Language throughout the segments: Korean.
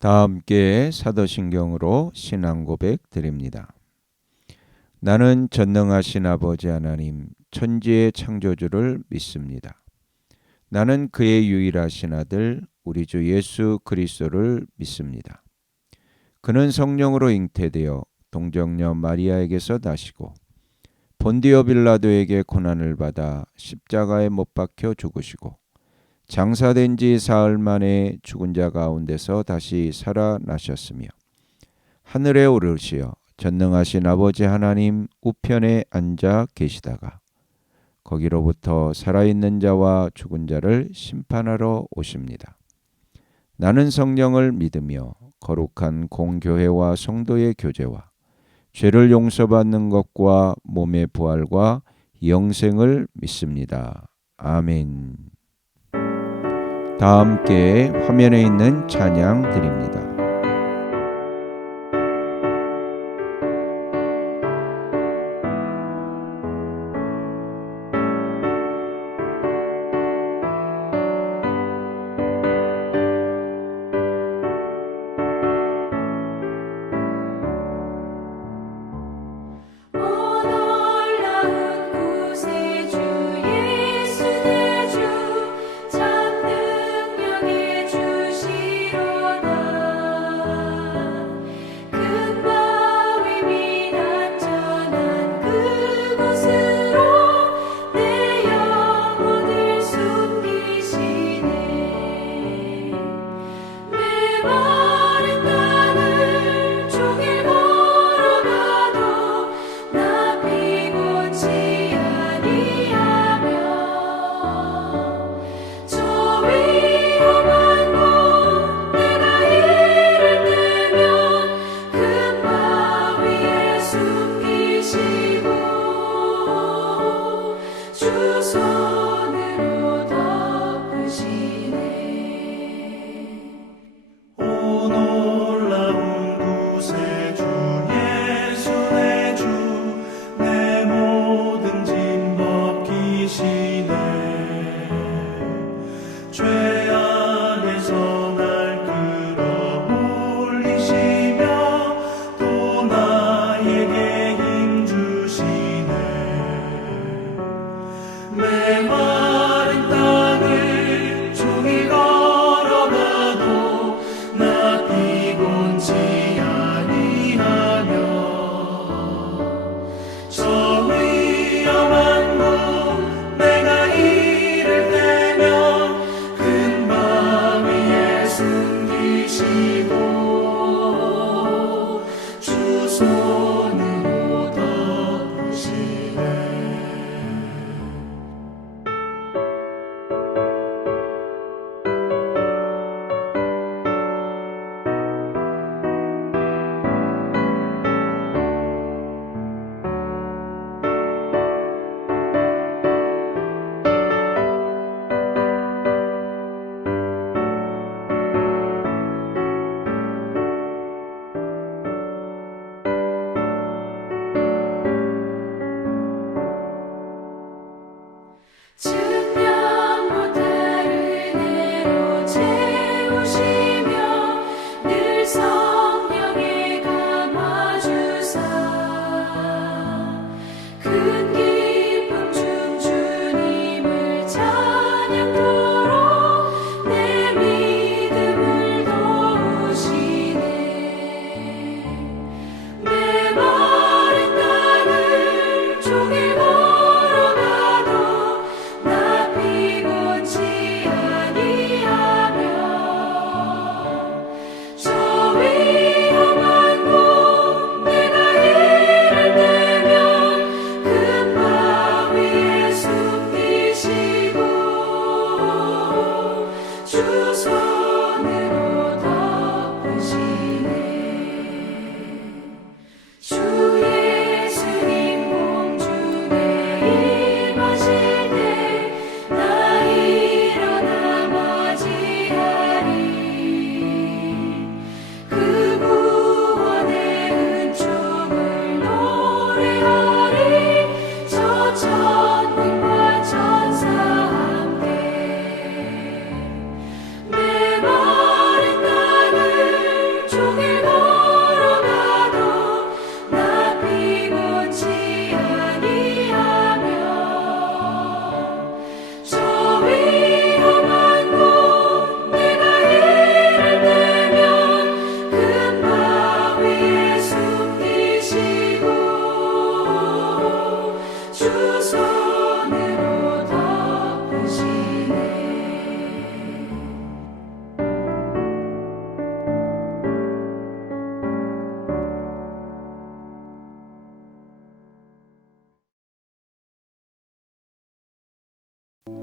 다 함께 사도신경으로 신앙 고백 드립니다. 나는 전능하신 아버지 하나님 천지의 창조주를 믿습니다. 나는 그의 유일하신 아들 우리 주 예수 그리스도를 믿습니다. 그는 성령으로 잉태되어 동정녀 마리아에게서 나시고 본디오 빌라도에게 고난을 받아 십자가에 못 박혀 죽으시고 장사된 지 사흘 만에 죽은 자 가운데서 다시 살아나셨으며 하늘에 오르시어 전능하신 아버지 하나님 우편에 앉아 계시다가 거기로부터 살아있는 자와 죽은 자를 심판하러 오십니다. 나는 성령을 믿으며 거룩한 공교회와 성도의 교제와 죄를 용서받는 것과 몸의 부활과 영생을 믿습니다. 아멘. 다 함께 화면에 있는 찬양 드립니다.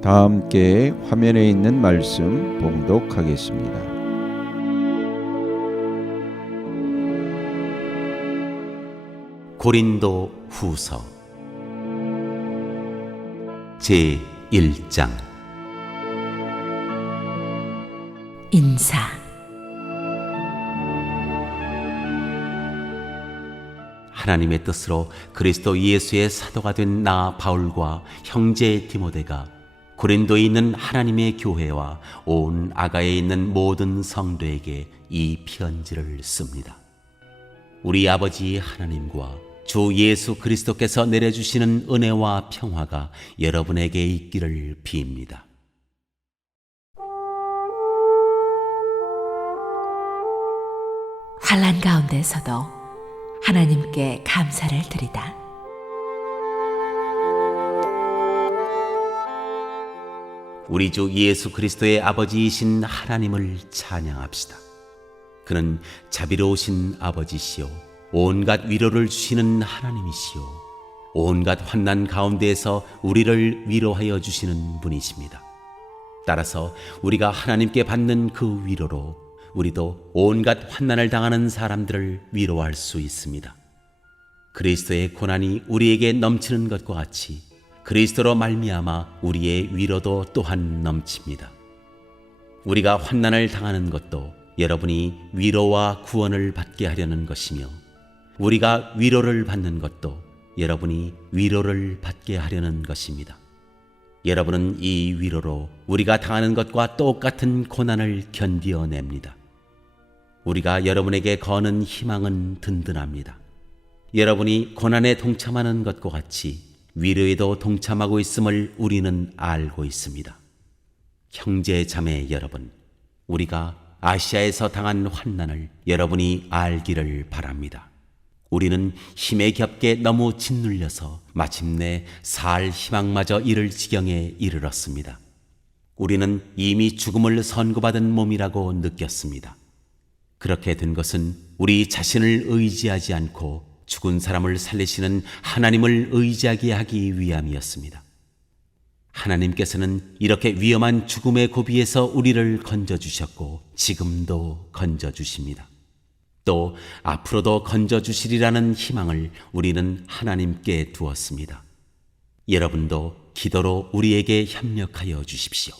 다 함께 화면에 있는 말씀 봉독하겠습니다. 고린도 후서 제 1장. 인사. 하나님의 뜻으로 그리스도 예수의 사도가 된 나 바울과 형제 디모데가 고린도에 있는 하나님의 교회와 온 아가에 있는 모든 성도에게 이 편지를 씁니다. 우리 아버지 하나님과 주 예수 그리스도께서 내려주시는 은혜와 평화가 여러분에게 있기를 빕니다. 환난 가운데서도 하나님께 감사를 드리다. 우리 주 예수 그리스도의 아버지이신 하나님을 찬양합시다. 그는 자비로우신 아버지시요 온갖 위로를 주시는 하나님이시요 온갖 환난 가운데에서 우리를 위로하여 주시는 분이십니다. 따라서 우리가 하나님께 받는 그 위로로 우리도 온갖 환난을 당하는 사람들을 위로할 수 있습니다. 그리스도의 고난이 우리에게 넘치는 것과 같이 그리스도로 말미암아 우리의 위로도 또한 넘칩니다. 우리가 환난을 당하는 것도 여러분이 위로와 구원을 받게 하려는 것이며, 우리가 위로를 받는 것도 여러분이 위로를 받게 하려는 것입니다. 여러분은 이 위로로 우리가 당하는 것과 똑같은 고난을 견디어냅니다. 우리가 여러분에게 거는 희망은 든든합니다. 여러분이 고난에 동참하는 것과 같이 위로에도 동참하고 있음을 우리는 알고 있습니다. 형제 자매 여러분, 우리가 아시아에서 당한 환난을 여러분이 알기를 바랍니다. 우리는 힘에 겹게 너무 짓눌려서 마침내 살 희망마저 잃을 지경에 이르렀습니다. 우리는 이미 죽음을 선고받은 몸이라고 느꼈습니다. 그렇게 된 것은 우리 자신을 의지하지 않고 죽은 사람을 살리시는 하나님을 의지하게 하기 위함이었습니다. 하나님께서는 이렇게 위험한 죽음의 고비에서 우리를 건져주셨고 지금도 건져주십니다. 또 앞으로도 건져주시리라는 희망을 우리는 하나님께 두었습니다. 여러분도 기도로 우리에게 협력하여 주십시오.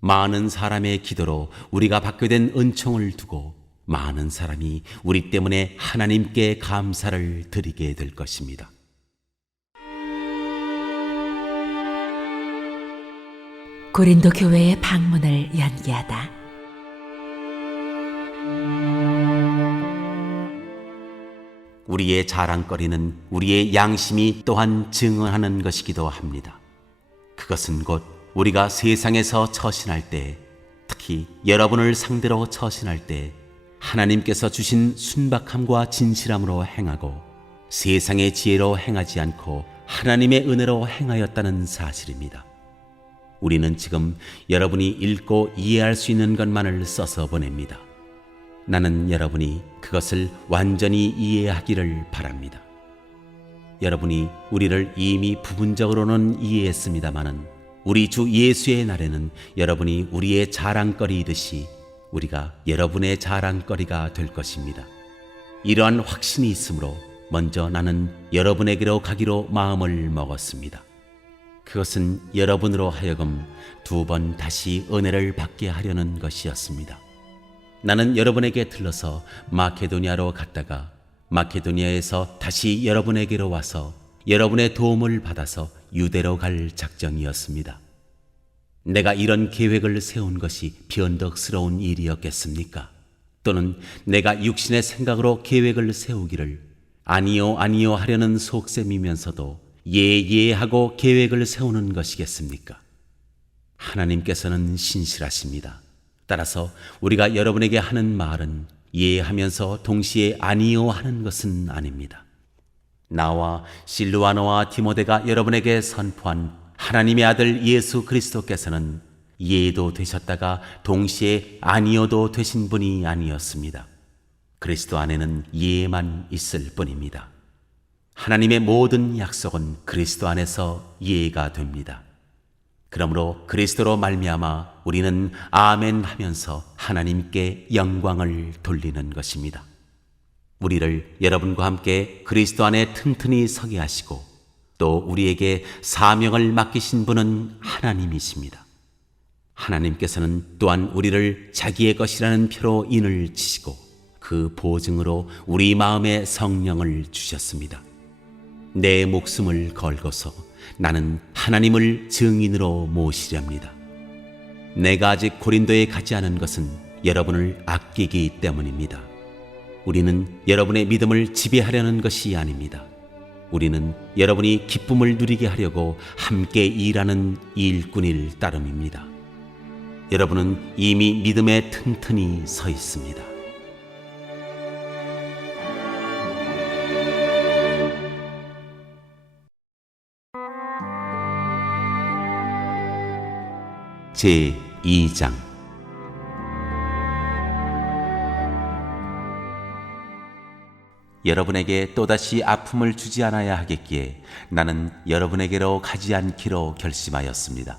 많은 사람의 기도로 우리가 받게 된 은총을 두고 많은 사람이 우리 때문에 하나님께 감사를 드리게 될 것입니다. 고린도 교회의 방문을 연기하다. 우리의 자랑거리는 우리의 양심이 또한 증언하는 것이기도 합니다. 그것은 곧 우리가 세상에서 처신할 때, 특히 여러분을 상대로 처신할 때 하나님께서 주신 순박함과 진실함으로 행하고 세상의 지혜로 행하지 않고 하나님의 은혜로 행하였다는 사실입니다. 우리는 지금 여러분이 읽고 이해할 수 있는 것만을 써서 보냅니다. 나는 여러분이 그것을 완전히 이해하기를 바랍니다. 여러분이 우리를 이미 부분적으로는 이해했습니다마는 우리 주 예수의 날에는 여러분이 우리의 자랑거리이듯이 우리가 여러분의 자랑거리가 될 것입니다. 이러한 확신이 있으므로 먼저 나는 여러분에게로 가기로 마음을 먹었습니다. 그것은 여러분으로 하여금 2번 다시 은혜를 받게 하려는 것이었습니다. 나는 여러분에게 들러서 마케도니아로 갔다가 마케도니아에서 다시 여러분에게로 와서 여러분의 도움을 받아서 유대로 갈 작정이었습니다. 내가 이런 계획을 세운 것이 변덕스러운 일이었겠습니까? 또는 내가 육신의 생각으로 계획을 세우기를 아니요 아니요 하려는 속셈이면서도 예하고 계획을 세우는 것이겠습니까? 하나님께서는 신실하십니다. 따라서 우리가 여러분에게 하는 말은 예하면서 동시에 아니요 하는 것은 아닙니다. 나와 실루아노와 디모데가 여러분에게 선포한 하나님의 아들 예수 그리스도께서는 예도 되셨다가 동시에 아니요도 되신 분이 아니었습니다. 그리스도 안에는 예만 있을 뿐입니다. 하나님의 모든 약속은 그리스도 안에서 예가 됩니다. 그러므로 그리스도로 말미암아 우리는 아멘 하면서 하나님께 영광을 돌리는 것입니다. 우리를 여러분과 함께 그리스도 안에 튼튼히 서게 하시고 또 우리에게 사명을 맡기신 분은 하나님이십니다. 하나님께서는 또한 우리를 자기의 것이라는 표로 인을 치시고 그 보증으로 우리 마음에 성령을 주셨습니다. 내 목숨을 걸고서 나는 하나님을 증인으로 모시렵니다. 내가 아직 고린도에 가지 않은 것은 여러분을 아끼기 때문입니다. 우리는 여러분의 믿음을 지배하려는 것이 아닙니다. 우리는 여러분이 기쁨을 누리게 하려고 함께 일하는 일꾼일 따름입니다. 여러분은 이미 믿음에 튼튼히 서 있습니다. 제 2장 여러분에게 또다시 아픔을 주지 않아야 하겠기에 나는 여러분에게로 가지 않기로 결심하였습니다.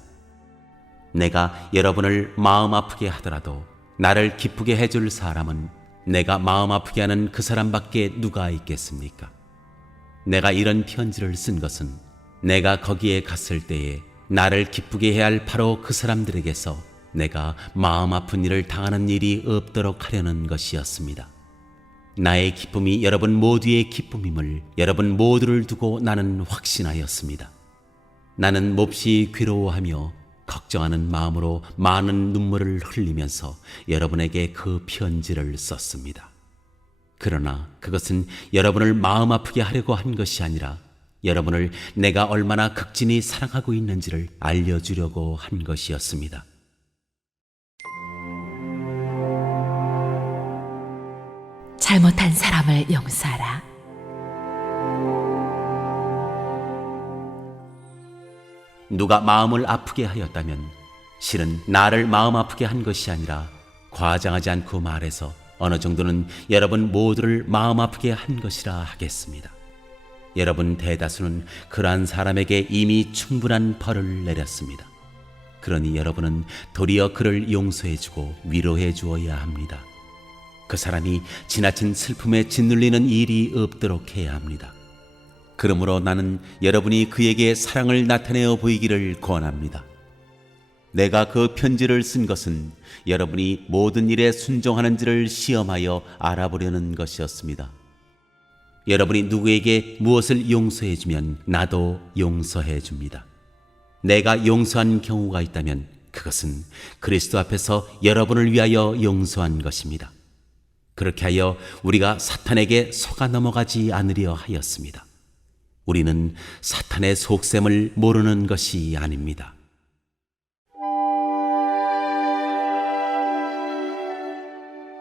내가 여러분을 마음 아프게 하더라도 나를 기쁘게 해줄 사람은 내가 마음 아프게 하는 그 사람밖에 누가 있겠습니까? 내가 이런 편지를 쓴 것은 내가 거기에 갔을 때에 나를 기쁘게 해야 할 바로 그 사람들에게서 내가 마음 아픈 일을 당하는 일이 없도록 하려는 것이었습니다. 나의 기쁨이 여러분 모두의 기쁨임을 여러분 모두를 두고 나는 확신하였습니다. 나는 몹시 괴로워하며 걱정하는 마음으로 많은 눈물을 흘리면서 여러분에게 그 편지를 썼습니다. 그러나 그것은 여러분을 마음 아프게 하려고 한 것이 아니라 여러분을 내가 얼마나 극진히 사랑하고 있는지를 알려주려고 한 것이었습니다. 잘못한 사람을 용서하라. 누가 마음을 아프게 하였다면 실은 나를 마음 아프게 한 것이 아니라 과장하지 않고 말해서 어느 정도는 여러분 모두를 마음 아프게 한 것이라 하겠습니다. 여러분 대다수는 그러한 사람에게 이미 충분한 벌을 내렸습니다. 그러니 여러분은 도리어 그를 용서해주고 위로해 주어야 합니다. 그 사람이 지나친 슬픔에 짓눌리는 일이 없도록 해야 합니다. 그러므로 나는 여러분이 그에게 사랑을 나타내어 보이기를 권합니다. 내가 그 편지를 쓴 것은 여러분이 모든 일에 순종하는지를 시험하여 알아보려는 것이었습니다. 여러분이 누구에게 무엇을 용서해 주면 나도 용서해 줍니다. 내가 용서한 경우가 있다면 그것은 그리스도 앞에서 여러분을 위하여 용서한 것입니다. 그렇게 하여 우리가 사탄에게 속아 넘어가지 않으려 하였습니다. 우리는 사탄의 속셈을 모르는 것이 아닙니다.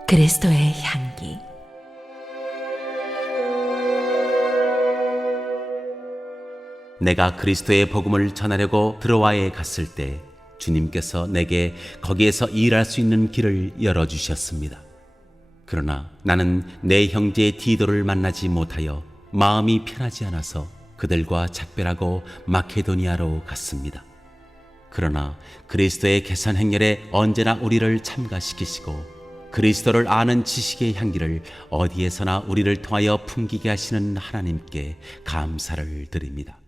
그리스도의 향기. 내가 그리스도의 복음을 전하려고 드로아에 갔을 때 주님께서 내게 거기에서 일할 수 있는 길을 열어주셨습니다. 그러나 나는 내 형제 디도를 만나지 못하여 마음이 편하지 않아서 그들과 작별하고 마케도니아로 갔습니다. 그러나 그리스도의 계산 행렬에 언제나 우리를 참가시키시고 그리스도를 아는 지식의 향기를 어디에서나 우리를 통하여 풍기게 하시는 하나님께 감사를 드립니다.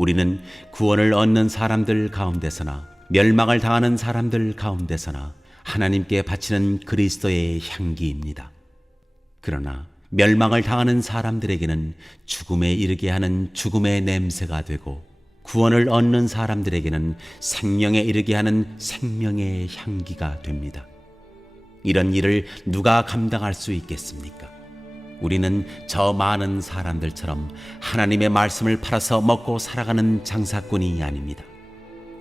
우리는 구원을 얻는 사람들 가운데서나 멸망을 당하는 사람들 가운데서나 하나님께 바치는 그리스도의 향기입니다. 그러나 멸망을 당하는 사람들에게는 죽음에 이르게 하는 죽음의 냄새가 되고 구원을 얻는 사람들에게는 생명에 이르게 하는 생명의 향기가 됩니다. 이런 일을 누가 감당할 수 있겠습니까? 우리는 저 많은 사람들처럼 하나님의 말씀을 팔아서 먹고 살아가는 장사꾼이 아닙니다.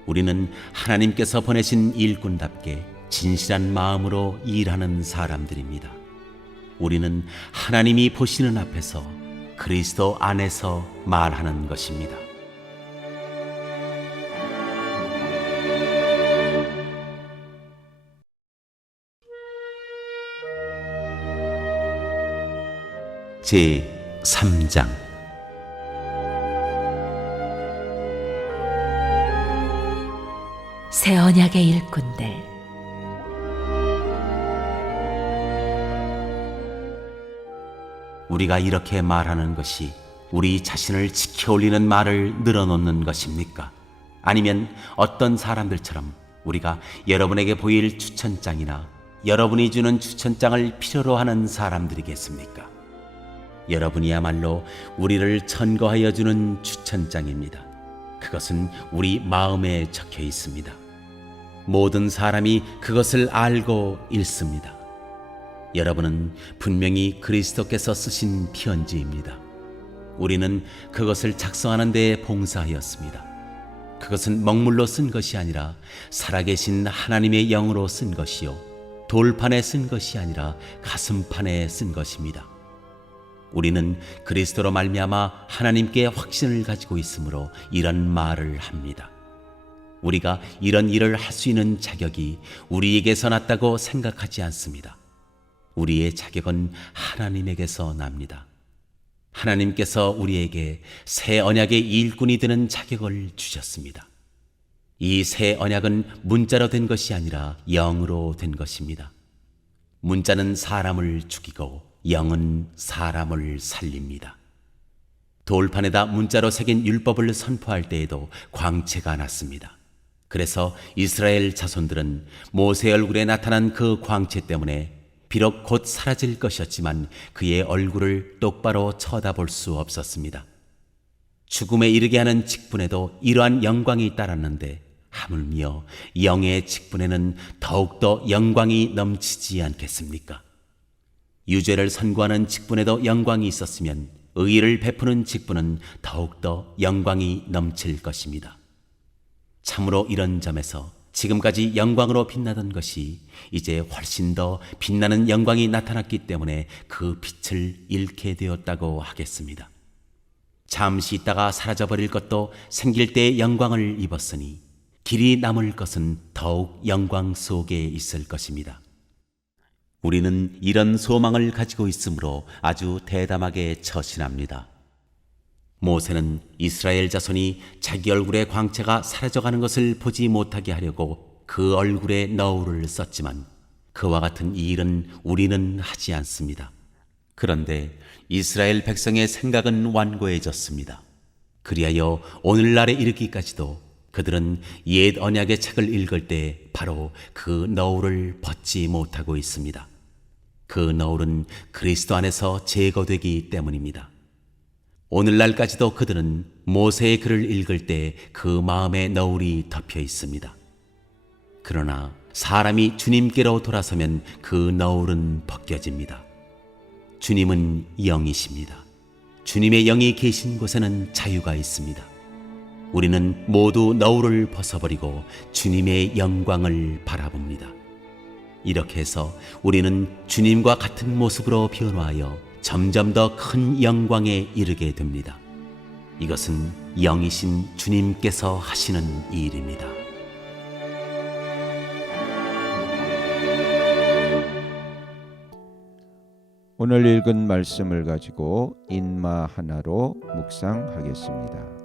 우리는 하나님께서 보내신 일꾼답게 진실한 마음으로 일하는 사람들입니다. 우리는 하나님이 보시는 앞에서 그리스도 안에서 말하는 것입니다. 제 3장 새 언약의 일꾼들. 우리가 이렇게 말하는 것이 우리 자신을 지켜 올리는 말을 늘어놓는 것입니까? 아니면 어떤 사람들처럼 우리가 여러분에게 보일 추천장이나 여러분이 주는 추천장을 필요로 하는 사람들이겠습니까? 여러분이야말로 우리를 천거하여 주는 추천장입니다. 그것은 우리 마음에 적혀 있습니다. 모든 사람이 그것을 알고 읽습니다. 여러분은 분명히 그리스도께서 쓰신 편지입니다. 우리는 그것을 작성하는 데 봉사하였습니다. 그것은 먹물로 쓴 것이 아니라 살아계신 하나님의 영으로 쓴 것이요, 돌판에 쓴 것이 아니라 가슴판에 쓴 것입니다. 우리는 그리스도로 말미암아 하나님께 확신을 가지고 있으므로 이런 말을 합니다. 우리가 이런 일을 할 수 있는 자격이 우리에게서 났다고 생각하지 않습니다. 우리의 자격은 하나님에게서 납니다. 하나님께서 우리에게 새 언약의 일꾼이 되는 자격을 주셨습니다. 이 새 언약은 문자로 된 것이 아니라 영으로 된 것입니다. 문자는 사람을 죽이고 영은 사람을 살립니다. 돌판에다 문자로 새긴 율법을 선포할 때에도 광채가 났습니다. 그래서 이스라엘 자손들은 모세 얼굴에 나타난 그 광채 때문에 비록 곧 사라질 것이었지만 그의 얼굴을 똑바로 쳐다볼 수 없었습니다. 죽음에 이르게 하는 직분에도 이러한 영광이 따랐는데 하물며 영의 직분에는 더욱더 영광이 넘치지 않겠습니까? 유죄를 선고하는 직분에도 영광이 있었으면 의를 베푸는 직분은 더욱더 영광이 넘칠 것입니다. 참으로 이런 점에서 지금까지 영광으로 빛나던 것이 이제 훨씬 더 빛나는 영광이 나타났기 때문에 그 빛을 잃게 되었다고 하겠습니다. 잠시 있다가 사라져버릴 것도 생길 때의 영광을 입었으니 길이 남을 것은 더욱 영광 속에 있을 것입니다. 우리는 이런 소망을 가지고 있으므로 아주 대담하게 처신합니다. 모세는 이스라엘 자손이 자기 얼굴의 광채가 사라져가는 것을 보지 못하게 하려고 그 얼굴에 너울을 썼지만 그와 같은 이 일은 우리는 하지 않습니다. 그런데 이스라엘 백성의 생각은 완고해졌습니다. 그리하여 오늘날에 이르기까지도 그들은 옛 언약의 책을 읽을 때 바로 그 너울을 벗지 못하고 있습니다. 그 너울은 그리스도 안에서 제거되기 때문입니다. 오늘날까지도 그들은 모세의 글을 읽을 때 그 마음의 너울이 덮여 있습니다. 그러나 사람이 주님께로 돌아서면 그 너울은 벗겨집니다. 주님은 영이십니다. 주님의 영이 계신 곳에는 자유가 있습니다. 우리는 모두 너울을 벗어버리고 주님의 영광을 바라봅니다. 이렇게 해서 우리는 주님과 같은 모습으로 변화하여 점점 더 큰 영광에 이르게 됩니다. 이것은 영이신 주님께서 하시는 일입니다. 오늘 읽은 말씀을 가지고 인마 하나로 묵상하겠습니다.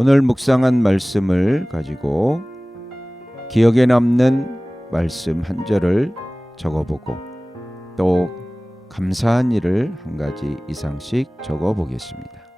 오늘 묵상한 말씀을 가지고 기억에 남는 말씀 한 절을 적어보고 또 감사한 일을 한 가지 이상씩 적어보겠습니다.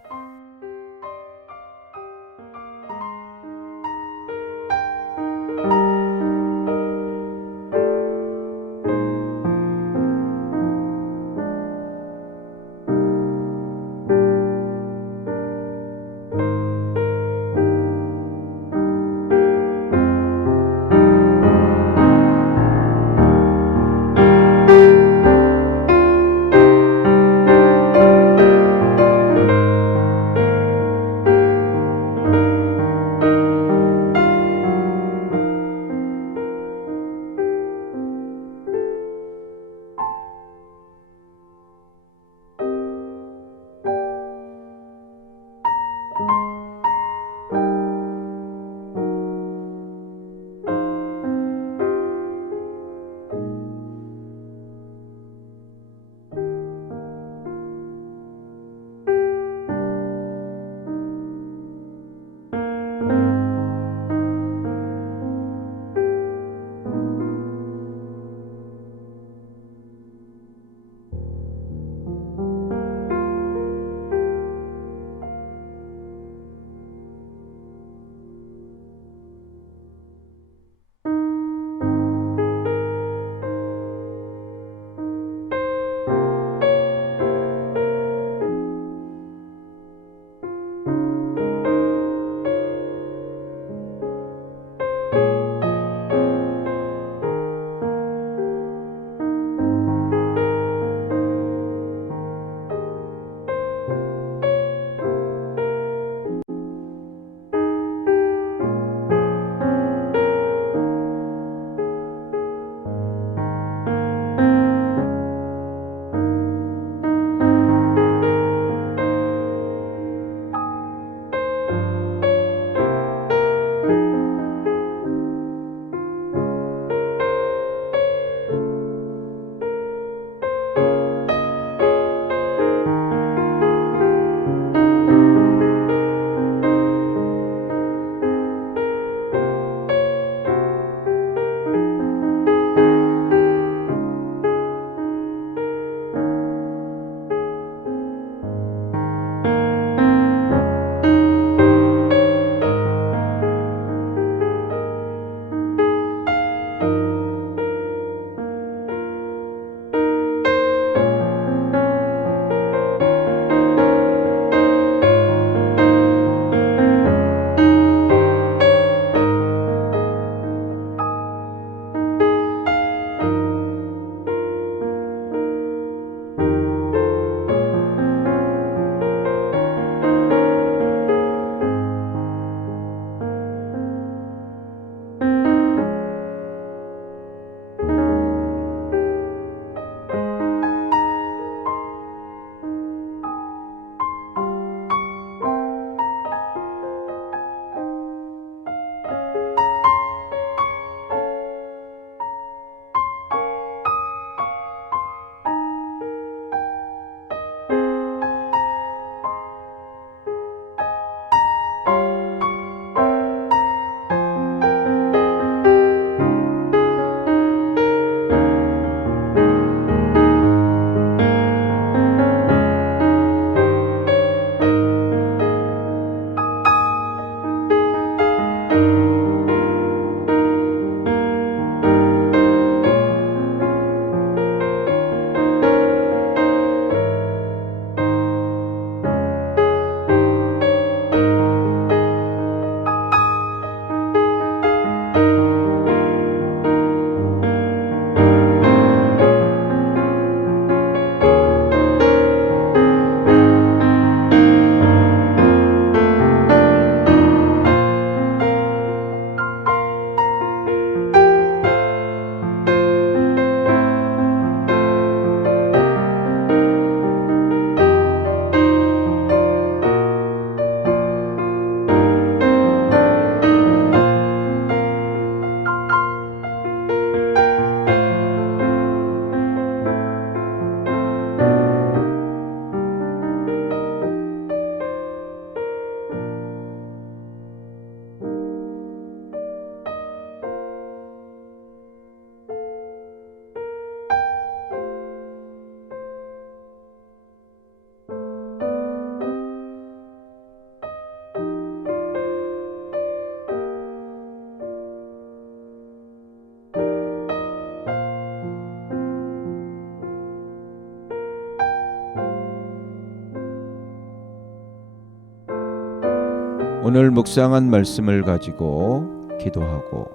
오늘 묵상한 말씀을 가지고 기도하고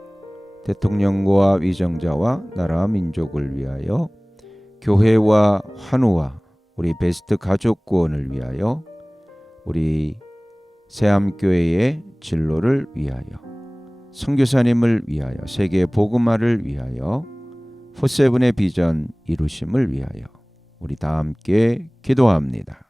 대통령과 위정자와 나라 민족을 위하여 교회와 환우와 우리 베스트 가족 구원을 위하여 우리 새암교회의 진로를 위하여 선교사님을 위하여 세계 복음화를 위하여 포세븐의 비전 이루심을 위하여 우리 다 함께 기도합니다.